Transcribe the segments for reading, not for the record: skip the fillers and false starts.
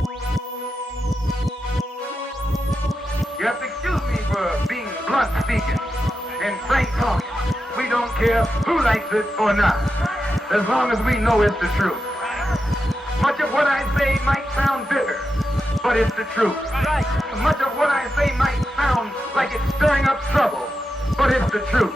You have to excuse me for being blunt speaking and frank talking. We don't care who likes it or not, as long as we know it's the truth. Much of what I say might sound bitter, but it's the truth. Much of what I say might sound like it's stirring up trouble, but it's the truth.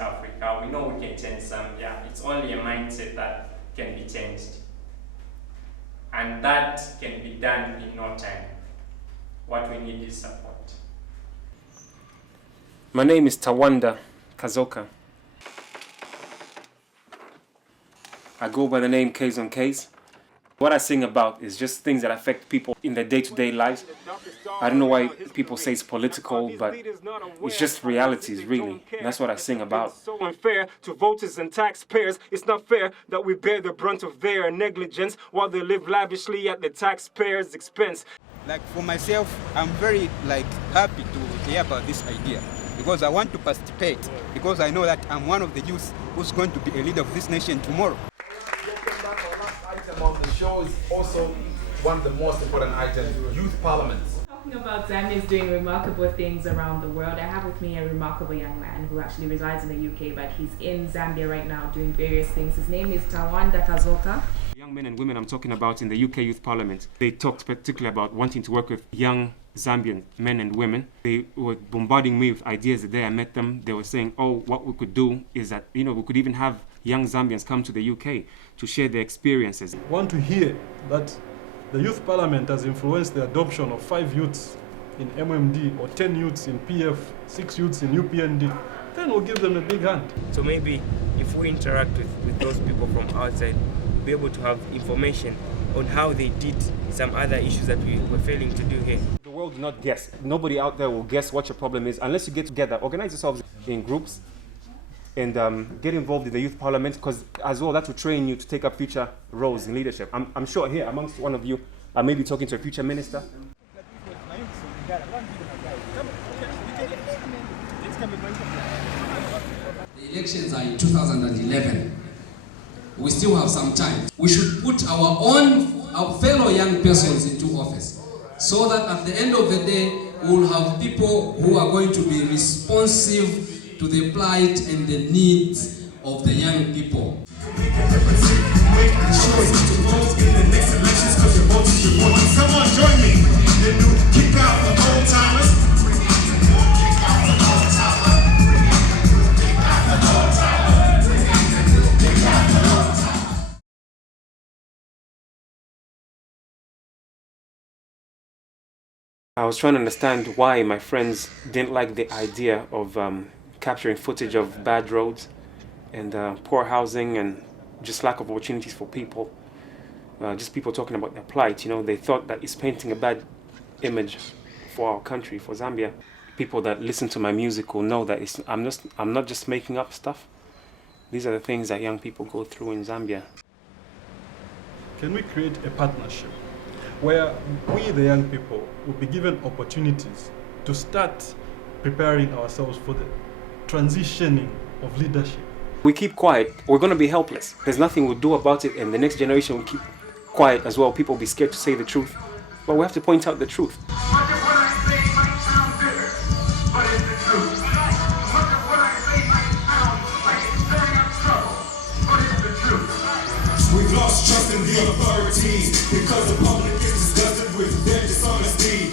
Africa, we know we can change Zambia. It's only a mindset that can be changed. And that can be done in no time. What we need is support. My name is Tawanda Kazoka. I go by the name K's on K's. What I sing about is just things that affect people in their day-to-day lives. I don't know why people say it's political, but it's just realities, really. And that's what I sing about. It's so unfair to voters and taxpayers. It's not fair that we bear the brunt of their negligence while they live lavishly at the taxpayers' expense. Like for myself, I'm very happy to hear about this idea because I want to participate because I know that I'm one of the youth who's going to be a leader of this nation tomorrow. Item of the show is also one of the most important items, youth parliaments. Talking about Zambians doing remarkable things around the world, I have with me a remarkable young man who actually resides in the UK, but he's in Zambia right now doing various things. His name is Tawanda Kazoka. Young men and women I'm talking about in the UK Youth Parliament, they talked particularly about wanting to work with young Zambian men and women. They were bombarding me with ideas the day I met them. They were saying, oh, what we could do is that, we could even have young Zambians come to the UK to share their experiences. I want to hear that the Youth Parliament has influenced the adoption of 5 youths in MMD or 10 youths in PF, 6 youths in UPND. Then we'll give them a big hand. So maybe if we interact with those people from outside, we'll be able to have information on how they did some other issues that we were failing to do here. The world will not guess. Nobody out there will guess what your problem is unless you get together, organize yourselves in groups, and get involved in the youth parliament, because as well that will train you to take up future roles in leadership. I'm sure here amongst one of you, I may be talking to a future minister. The elections are in 2011. We still have some time. We should put our fellow young persons into office so that at the end of the day, we'll have people who are going to be responsive to the plight and the needs of the young people. Someone join me. The new kick out the old timers. I was trying to understand why my friends didn't like the idea of capturing footage of bad roads and poor housing and just lack of opportunities for people. Just people talking about their plight, they thought that it's painting a bad image for our country, for Zambia. People that listen to my music will know that I'm not just making up stuff. These are the things that young people go through in Zambia. Can we create a partnership where we, the young people, will be given opportunities to start preparing ourselves for the transitioning of leadership? We keep quiet, we're going to be helpless. There's nothing we'll do about it, and the next generation will keep quiet as well. People will be scared to say the truth, but we have to point out the truth. Much of what I say might sound bitter, but it's the truth. Much of what I say might sound like it's stirring up trouble, but it's the truth. We've lost trust in the authorities because the public is disgusted with their dishonesty.